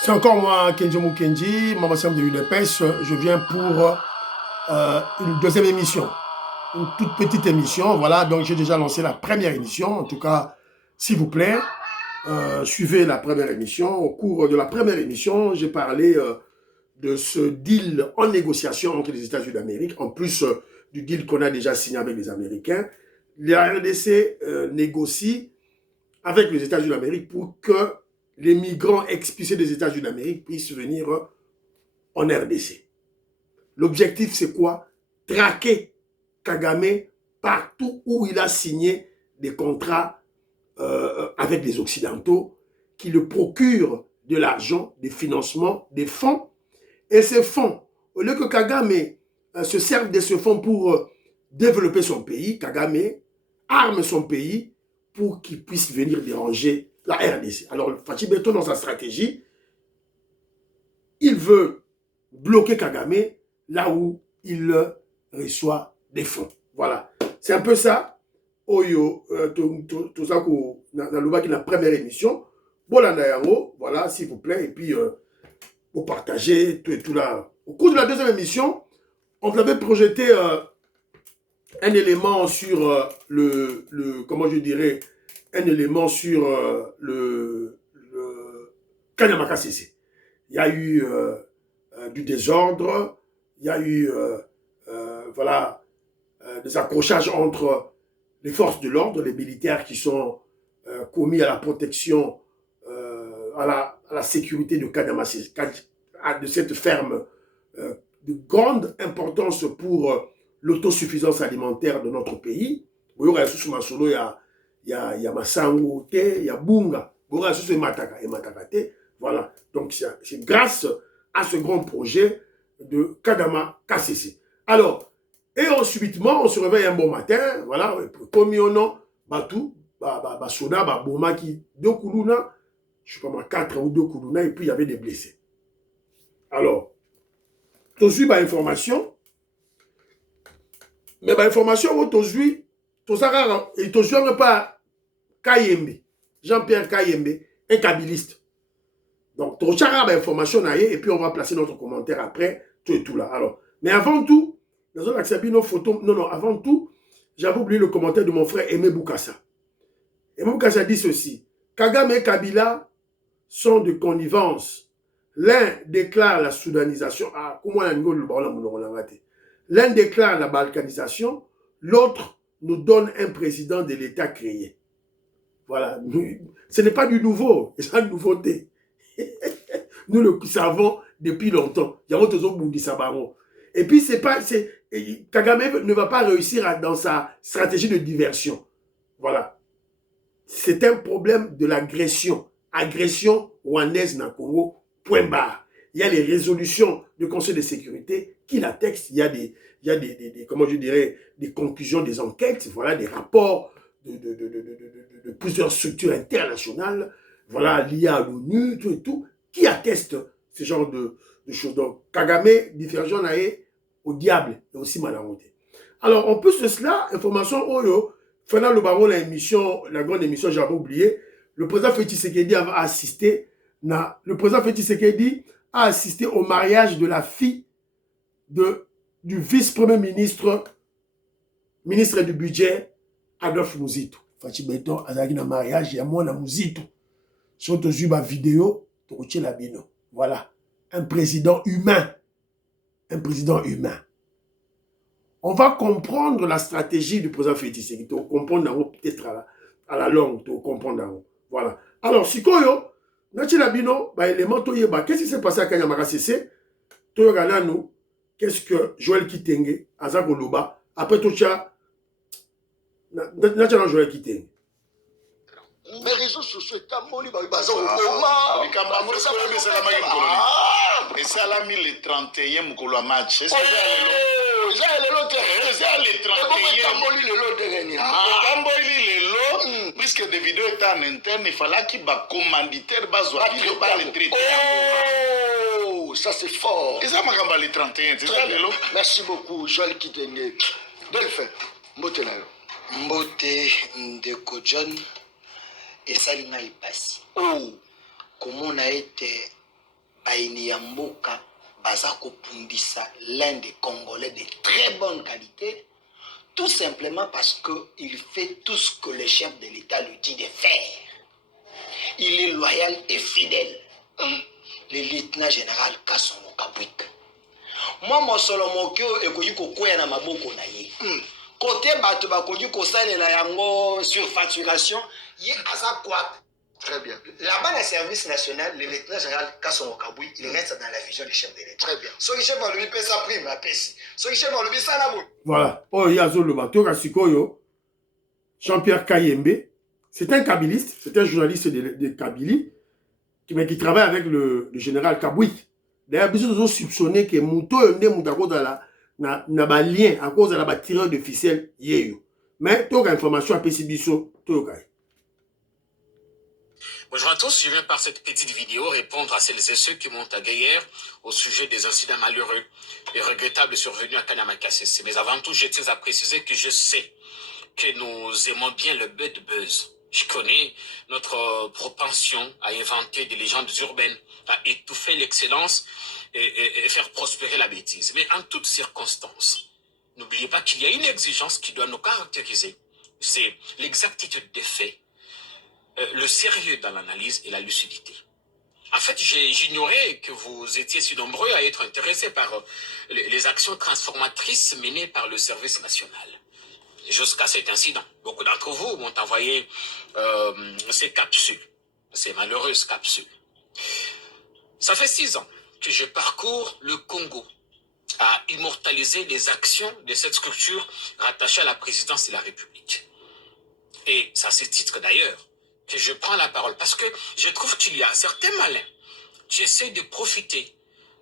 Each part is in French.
C'est encore moi, Kenji Mukendi, membre de l'UDPS. Je viens pour une deuxième émission, une toute petite émission. Voilà, donc j'ai déjà lancé la première émission. En tout cas, s'il vous plaît, suivez la première émission. Au cours de la première émission, j'ai parlé de ce deal en négociation entre les États-Unis d'Amérique, en plus du deal qu'on a déjà signé avec les Américains. La RDC négocie avec les États-Unis d'Amérique pour que les migrants expulsés des États-Unis d'Amérique puissent venir en RDC. L'objectif, c'est quoi? Traquer Kagame partout où il a signé des contrats avec les Occidentaux qui le procurent de l'argent, des financements, des fonds. Et ces fonds, au lieu que Kagame se serve de ce fonds pour développer son pays, Kagame arme son pays pour qu'il puisse venir déranger la RDC. Alors, Fachi Beto, dans sa stratégie, il veut bloquer Kagame là où il reçoit des fonds. Voilà. C'est un peu ça. Oyo, tout ça dans la première émission. Voilà, s'il vous plaît. Et puis, vous partagez tout et tout là. Au cours de la deuxième émission, on avait projeté un élément sur comment je dirais, un élément sur le Kanyamaka CC. Il y a eu du désordre, il y a eu voilà, des accrochages entre les forces de l'ordre, les militaires qui sont commis à la protection, à la sécurité de Kanyamaka, de cette ferme de grande importance pour l'autosuffisance alimentaire de notre pays. Il y a Massango, il y a Bunga, il y a Mataka et Matakate. Voilà. Donc, c'est grâce à ce grand projet de Kadama KCC. Alors, et subitement, on se réveille un bon matin, voilà, comme on a Batou, Soda, Boma qui, deux Koulouna, je sais pas moi, 4 ou 2 Koulouna, et puis il y avait des blessés. Alors, tu suis information, mais information, tu suis, tu suis pas Kayembe, Jean-Pierre Kayembe, un kabiliste. Donc, tu as information, et puis on va placer notre commentaire après, tout et tout là. Alors, mais avant tout, nous avons accepté nos photos. Non, avant tout, j'avais oublié le commentaire de mon frère Aimé Boukassa. Aimé Boukassa dit ceci: Kagame et Kabila sont de connivence. L'un déclare la soudanisation. L'un déclare la balkanisation, l'autre nous donne un président de l'État créé. Voilà. Ce n'est pas du nouveau, c'est pas une nouveauté. Nous le savons depuis longtemps. Et puis, Kagame ne va pas réussir dans sa stratégie de diversion. Voilà. C'est un problème de l'agression. Agression rwandaise dans le Congo, point barre. Il y a les résolutions du Conseil de sécurité qui l'attestent. Il y a comment je dirais, des conclusions des enquêtes, voilà, des rapports de plusieurs structures internationales, voilà, liées à l'ONU, tout et tout, qui attestent ce genre de choses. Donc, Kagame, divergent au diable et aussi malamonté. Alors, en plus de cela, information Oyo, pendant le baron, la grande émission, j'avais oublié, le président Félix Tshisekedi a assisté, le président Félix Tshisekedi a assisté au mariage de la fille du vice-premier ministre, ministre du budget, Adolphe Muzito. Fachi Beto, azaki na mariage, ya mwana Muzito. Soto zuba vidéo, tokoche la bino. Voilà. Un président humain. Un président humain. On va comprendre la stratégie du président Félix Tshisekedi. On comprendre peut-être à la longue. On comprendre. Voilà. Alors, Sikoyo, Nachi Labino, élément Toyeba, qu'est-ce qui s'est passé à Kanyamaka CC? Toyogana nous, qu'est-ce que Joël Kitenge, Azako Loba, après Tocha, Nachi Joël Kitenge. Les réseaux sociaux, et ça l'a mis le 31e pour le match. Est-ce que puisque des vidéos étaient en interne, il fallait qu'il y ait un commanditaire oh, ça c'est fort. Et ça m'a gambé le 31. Merci beaucoup, Joël Kitenge. Delphin, Mbote Nayo. Mbote Ndeko John et Salina Ipasi. Oh. Comment on a été baini ya mboka baza kopundisa l'un des Congolais de très bonne qualité, tout simplement parce qu'il fait tout ce que le chef de l'État lui dit de faire. Il est loyal et fidèle. Le lieutenant général Kasongo Kabwik. Moi, mon solo mokyo ekoki kokwea na maboko na ye. Côté bato bakoki kosalela yango surfacturation, ye aza quoi? Très bien. Là-bas, le service national, le lieutenant général Kasongo Kabwik, il reste dans la vision du chef de l'État. Très bien. Ce qui chef va lui payer sa prime, la pesi. Ce qui chef va lui payer ça, là. Voilà. Oh, Yazo le bateau, Kasikoyo, Jean-Pierre Kayembe, c'est un kabiliste, c'est un journaliste de Kabylie, mais qui travaille avec le général Kabwik. D'ailleurs, ils ont soupçonné que Mouto et Moutako n'a pas lien à cause de la tireur de ficelle. Mais, tu as information à PCBiso, Bonjour à tous, je viens par cette petite vidéo répondre à celles et ceux qui m'ont tagué hier au sujet des incidents malheureux et regrettables survenus à Kanyamakasese. Mais avant tout, je tiens à préciser que je sais que nous aimons bien le buzz. Je connais notre propension à inventer des légendes urbaines, à étouffer l'excellence et faire prospérer la bêtise. Mais en toutes circonstances, n'oubliez pas qu'il y a une exigence qui doit nous caractériser. C'est l'exactitude des faits, le sérieux dans l'analyse et la lucidité. En fait, j'ignorais que vous étiez si nombreux à être intéressés par les actions transformatrices menées par le service national. Jusqu'à cet incident, beaucoup d'entre vous m'ont envoyé ces capsules, ces malheureuses capsules. Ça fait 6 ans que je parcours le Congo à immortaliser les actions de cette structure rattachée à la présidence de la République. Et c'est à ce titre d'ailleurs que je prends la parole, parce que je trouve qu'il y a certains malins qui essaient de profiter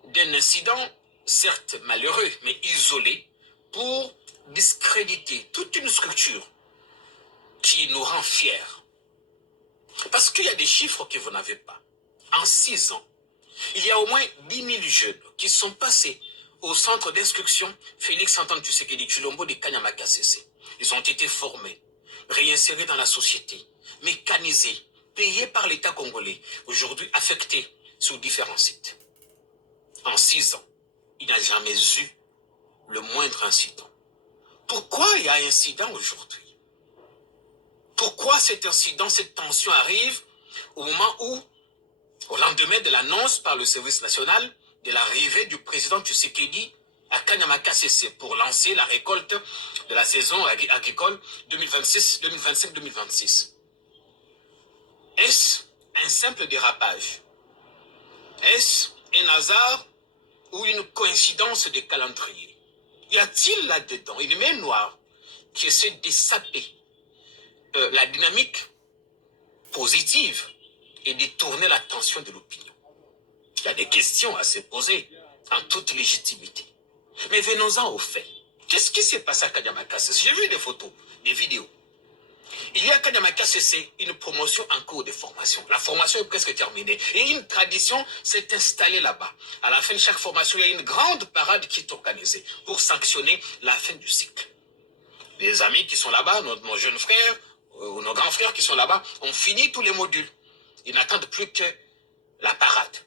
d'un incident, certes malheureux, mais isolé, pour discréditer toute une structure qui nous rend fiers. Parce qu'il y a des chiffres que vous n'avez pas. En 6 ans, il y a au moins 10 000 jeunes qui sont passés au centre d'instruction Félix-Antoine Tshisekedi Tshilombo de Kanyamakasese. Ils ont été formés, réinsérés dans la société, mécanisés, payés par l'État congolais, aujourd'hui affectés sur différents sites. En 6 ans, il n'y a jamais eu le moindre incident. Pourquoi il y a un incident aujourd'hui? Pourquoi cet incident, cette tension arrive au moment où, au lendemain de l'annonce par le service national de l'arrivée du président Tshisekedi à Kanyamakasese pour lancer la récolte de la saison agricole 2025-2026? Est-ce un simple dérapage? Est-ce un hasard ou une coïncidence de calendrier? Y a-t-il là-dedans une main noire qui essaie de saper la dynamique positive et de tourner l'attention de l'opinion? Il y a des questions à se poser en toute légitimité. Mais venons-en aux faits. Qu'est-ce qui s'est passé à Kanyamakasese? J'ai vu des photos, des vidéos. Il y a à Kanyamakasese une promotion en cours de formation. La formation est presque terminée. Et une tradition s'est installée là-bas. À la fin de chaque formation, il y a une grande parade qui est organisée pour sanctionner la fin du cycle. Les amis qui sont là-bas, nos jeunes frères, ou nos grands frères qui sont là-bas, ont fini tous les modules. Ils n'attendent plus que la parade.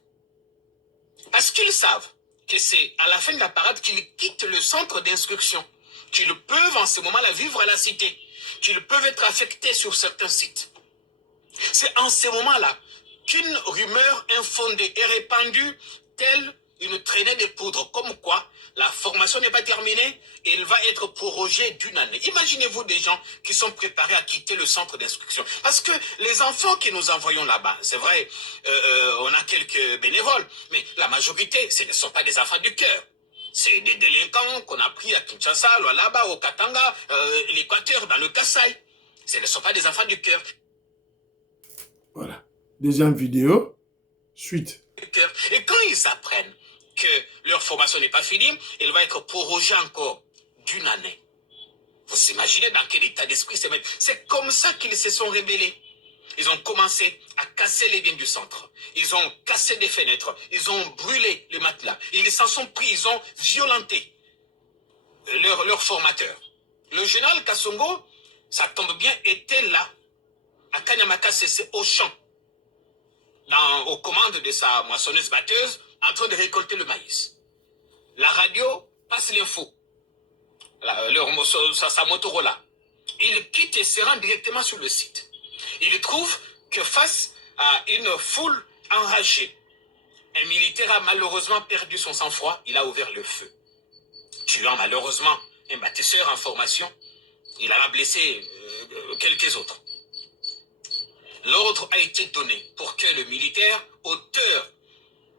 Parce qu'ils savent que c'est à la fin de la parade qu'ils quittent le centre d'instruction, qu'ils peuvent en ce moment-là vivre à la cité, qu'ils peuvent être affectés sur certains sites. C'est en ce moment-là qu'une rumeur infondée est répandue telle une traînée de poudre, comme quoi la formation n'est pas terminée et elle va être prorogée d'1 année. Imaginez-vous des gens qui sont préparés à quitter le centre d'instruction. Parce que les enfants que nous envoyons là-bas, c'est vrai, on a quelques bénévoles, mais la majorité, ce ne sont pas des enfants du cœur. C'est des délinquants qu'on a pris à Kinshasa, là-bas, au Katanga, l'Équateur, dans le Kasaï. Ce ne sont pas des enfants du cœur. Voilà. Deuxième vidéo. Suite. Et quand ils apprennent que leur formation n'est pas finie, elle va être prorogée encore d'1 année. Vous imaginez dans quel état d'esprit se mettent? C'est comme ça qu'ils se sont rébellés. Ils ont commencé à casser les biens du centre. Ils ont cassé des fenêtres. Ils ont brûlé les matelas. Ils s'en sont pris. Ils ont violenté leur formateur. Le général Kasongo, ça tombe bien, était là, à Kanyamakasese, au champ, aux commandes de sa moissonneuse-batteuse, en train de récolter le maïs. La radio passe l'info. Sa Motorola. Il quitte et se rend directement sur le site. Il trouve que face à une foule enragée, un militaire a malheureusement perdu son sang-froid. Il a ouvert le feu, tuant malheureusement un bâtisseur en formation. Il en a blessé quelques autres. L'ordre a été donné pour que le militaire, auteur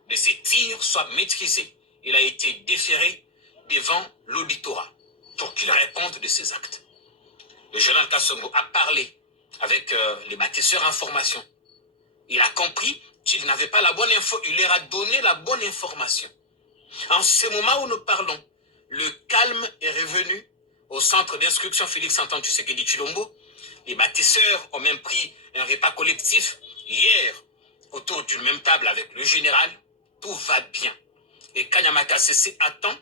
de ces tirs, soit maîtrisé. Il a été déféré devant l'auditorat pour qu'il réponde de ses actes. Le général Kassongo a parlé avec les bâtisseurs en formation. Il a compris qu'il n'avait pas la bonne info. Il leur a donné la bonne information. En ce moment où nous parlons, le calme est revenu au centre d'instruction Félix-Antoine Tshisekedi Tshilombo. Les bâtisseurs ont même pris un repas collectif hier autour d'une même table avec le général. Tout va bien. Et Kanyama Kasese attend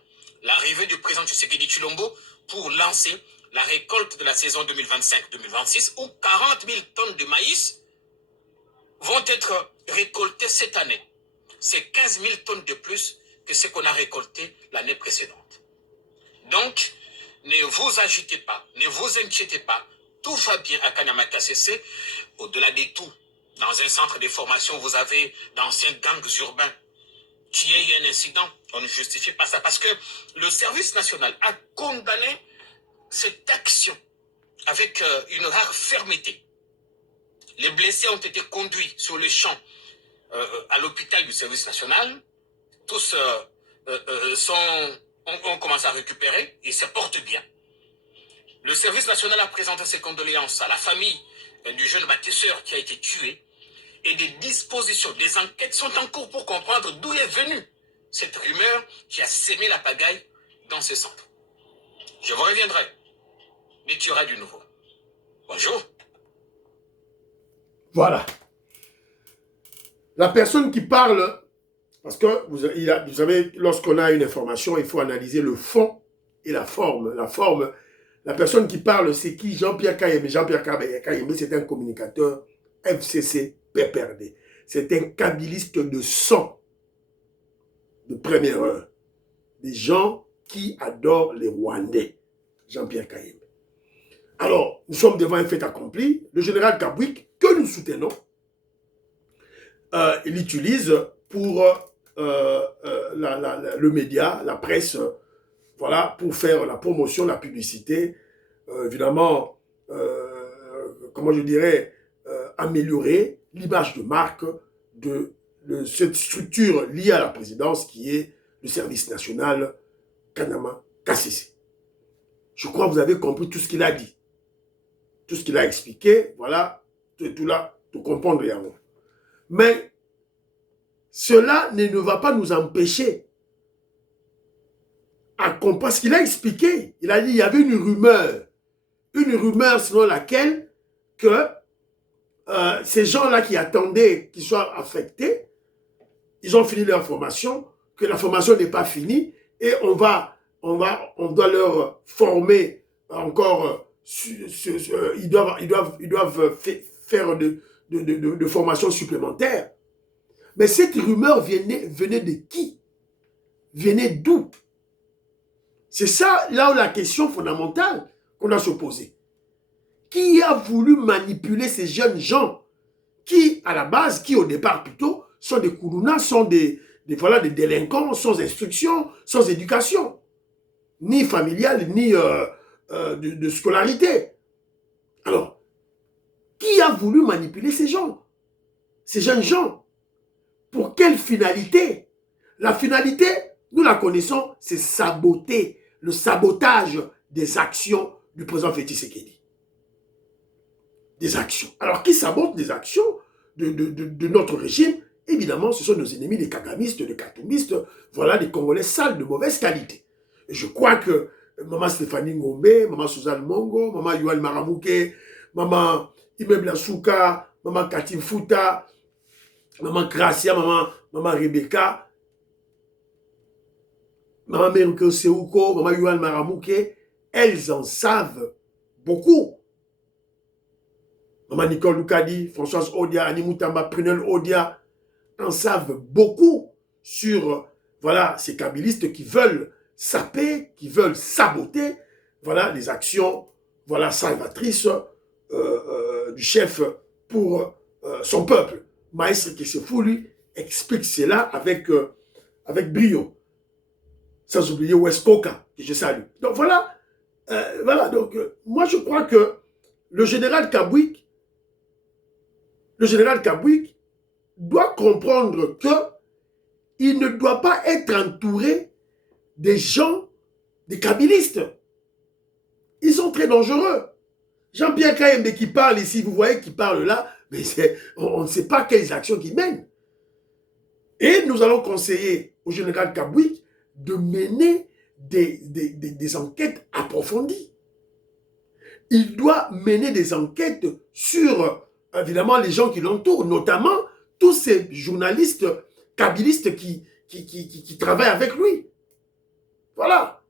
l'arrivée du président Tshisekedi Tshilombo pour lancer la récolte de la saison 2025-2026 où 40 000 tonnes de maïs vont être récoltées cette année. C'est 15 000 tonnes de plus que ce qu'on a récolté l'année précédente. Donc, ne vous agitez pas, ne vous inquiétez pas, tout va bien à Kanyama Kasese. Au-delà de tout, dans un centre de formation, vous avez d'anciens gangs urbains. Qu'il y ait un incident, on ne justifie pas ça parce que le service national a condamné cette action avec une rare fermeté. Les blessés ont été conduits sur le champ à l'hôpital du service national. Tous ont commencé à récupérer et se portent bien. Le service national a présenté ses condoléances à la famille du jeune bâtisseur qui a été tué. Et des dispositions, des enquêtes sont en cours pour comprendre d'où est venue cette rumeur qui a sémé la pagaille dans ce centre. Je vous reviendrai dès qu'il y aura du nouveau. Bonjour. Voilà. La personne qui parle, parce que vous savez, lorsqu'on a une information, il faut analyser le fond et la forme. La personne qui parle, c'est qui? Jean-Pierre Kayembe. Jean-Pierre Kayembe, c'est un communicateur FCC PPRD. C'est un kabiliste de sang de première heure. Des gens qui adorent les Rwandais. Jean-Pierre Kayembe. Alors, nous sommes devant un fait accompli. Le général Kabwik, que nous soutenons, il utilise pour le média, la presse, voilà, pour faire la promotion, la publicité, évidemment, comment je dirais, améliorer l'image de marque de cette structure liée à la présidence qui est le service national Kanyama Kasese. Je crois que vous avez compris tout ce qu'il a dit. Tout ce qu'il a expliqué, voilà, tout là, tout comprendre et avant. Mais cela ne va pas nous empêcher à comprendre. Parce qu'il a expliqué, il a dit, il y avait une rumeur selon laquelle que ces gens-là qui attendaient qu'ils soient affectés, ils ont fini leur formation, que la formation n'est pas finie, et on doit leur former encore, ils doivent faire de formation supplémentaire. Mais cette rumeur venait de qui? Venait d'où? C'est ça, là où la question fondamentale qu'on doit se poser. Qui a voulu manipuler ces jeunes gens qui, à la base, qui au départ plutôt, sont des kourounas, sont des délinquants sans instruction, sans éducation, ni familiale, ni de scolarité. Alors, qui a voulu manipuler ces gens, ces jeunes gens? Pour quelle finalité? La finalité, nous la connaissons, c'est saboter, le sabotage des actions du président Félix Tshisekedi. Des actions. Alors, qui sabote des actions de notre régime? Évidemment, ce sont nos ennemis, les kagamistes, les katumbistes, voilà, des Congolais sales de mauvaise qualité. Et je crois que Maman Stéphanie Ngombe, Maman Suzanne Mongo, Maman Yohan Maramouke, Maman Imeble Souka, Maman Katim Fouta, Maman Gracia, Maman Rebecca, Maman Meruke Seuko, Maman Yohan Maramouke, elles en savent beaucoup. Maman Nicole Loukadi, Françoise Odia, Annie Moutamba, Prunel Odia, en savent beaucoup sur voilà, ces kabylistes qui veulent saper, qui veulent saboter voilà, les actions voilà, salvatrices du chef pour son peuple. Maître Kessefou, lui, explique cela avec brio. Sans oublier Westcoca, que je salue. Donc voilà, donc moi je crois que le général Kabouik doit comprendre que il ne doit pas être entouré des gens, des kabylistes. Ils sont très dangereux. Jean-Pierre Kayembe qui parle ici, vous voyez qu'il parle là, mais on ne sait pas quelles actions qu'il mène. Et nous allons conseiller au général Kabouik de mener des enquêtes approfondies. Il doit mener des enquêtes sur, évidemment, les gens qui l'entourent, notamment tous ces journalistes kabylistes qui travaillent avec lui. Voilà.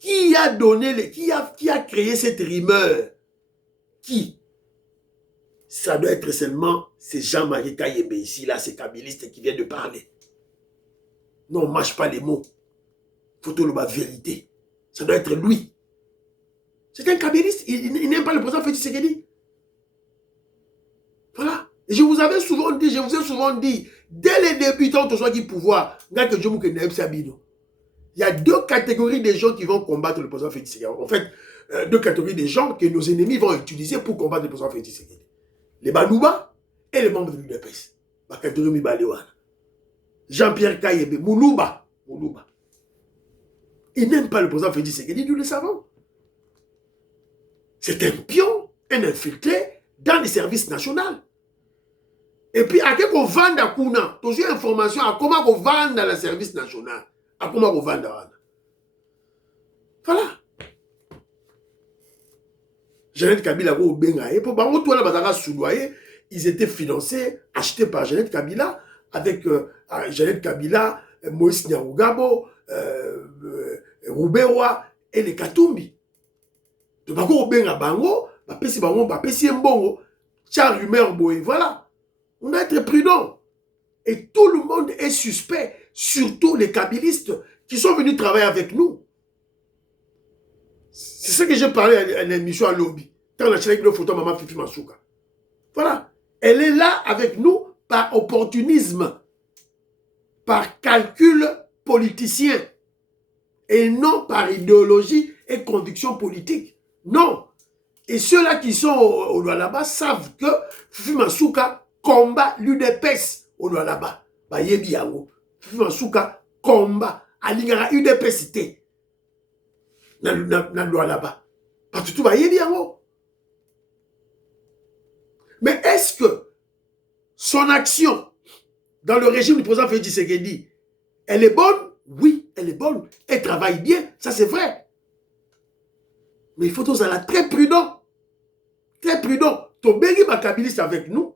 Qui a donné, qui a créé cette rumeur? Qui? Ça doit être seulement ces Jean-Marie Kayembe ici, là, ces kabylistes qui viennent de parler. Non, on ne mâche pas les mots. Il faut tout le vérité. Ça doit être lui. C'est un kabyliste. Il n'aime pas le président Félix Tshisekedi. Voilà. Et je vous ai souvent dit, dès les débutants de du pouvoir, il y a deux catégories de gens qui vont combattre le président Félix Tshisekedi. En fait, deux catégories de gens que nos ennemis vont utiliser pour combattre le président Félix Tshisekedi. Les Banouba et les membres de l'UDPS. Jean-Pierre Kayembe, Moulouba. Il n'aime pas le président Félix Tshisekedi, nous le savons. C'est un pion, un infiltré dans les services nationaux. Et puis, à quoi on vend à Kuna, tu as une information à comment on vend dans le service national. À comment on vend à voilà. Jeannette Kabila, ils étaient financés, achetés par Jeannette Kabila, avec Jeannette Kabila, Moïse Nyarugabo, Roubewa et les Katumbi. De Bako Benga Bango, Bapesi Bango, Bapesi Mbongo, Tchar Rumeur Boy, voilà. On doit être prudent. Et tout le monde est suspect, surtout les kabylistes qui sont venus travailler avec nous. C'est ce que j'ai parlé à l'émission à Lobby. Quand on a cherché une photo de Maman Fifi Masuka. Voilà. Elle est là avec nous par opportunisme, par calcul politicien, et non par idéologie et conviction politique. Non. Et ceux-là qui sont au Lualaba savent que Fifi Masuka combat l'UDPS au Lualaba. Ba yebi yango. Fifi Masuka combat alingara UDPS te. Na Lualaba. Parce que tout va yebi yango. Mais est-ce que son action dans le régime du président Félix Tshisekedi, elle est bonne? Oui, elle est bonne. Elle travaille bien, ça c'est vrai. Mais il faut tous être très prudents. Très prudents. Tobégi Bakabiliste avec nous.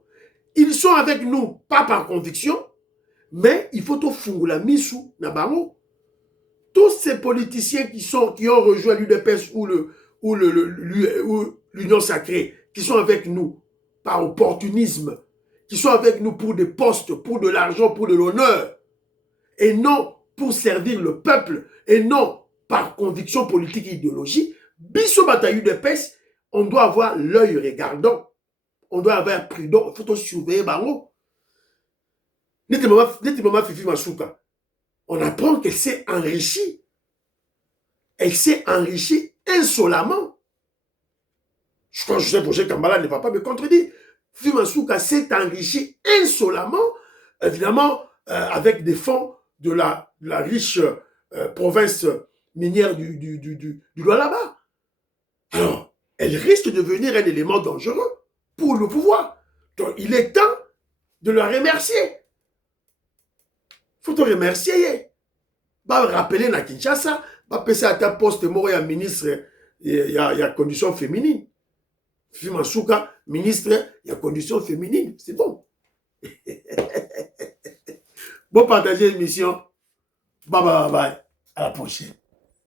Ils sont avec nous, pas par conviction, mais il faut tout fungula misou nabango. Tous ces politiciens qui ont rejoint l'UDPS ou l'Union sacrée, qui sont avec nous par opportunisme, qui sont avec nous pour des postes, pour de l'argent, pour de l'honneur, et non pour servir le peuple, et non par conviction politique et idéologie. Biso bata UDPS, on doit avoir l'œil regardant, on doit avoir prudent, il faut surveiller bango. Neti maman Fifi Masuka, on apprend qu'elle s'est enrichie. Elle s'est enrichie insolemment. Je crois que Joseph Roger Kambala ne va pas me contredire. Fifi Masuka s'est enrichie insolemment, évidemment, avec des fonds de la riche province minière du Lualaba. Alors, elle risque de devenir un élément dangereux pour le pouvoir. Donc, il est temps de la remercier. Il faut te remercier. Va rappeler na Kinshasa, va passer à ta poste mort et ministre, il y a conditions féminines. Fifi Masuka, ministre, il y a conditions féminines. C'est bon. Bon, partagez l'émission. Bye bye bye. À la prochaine.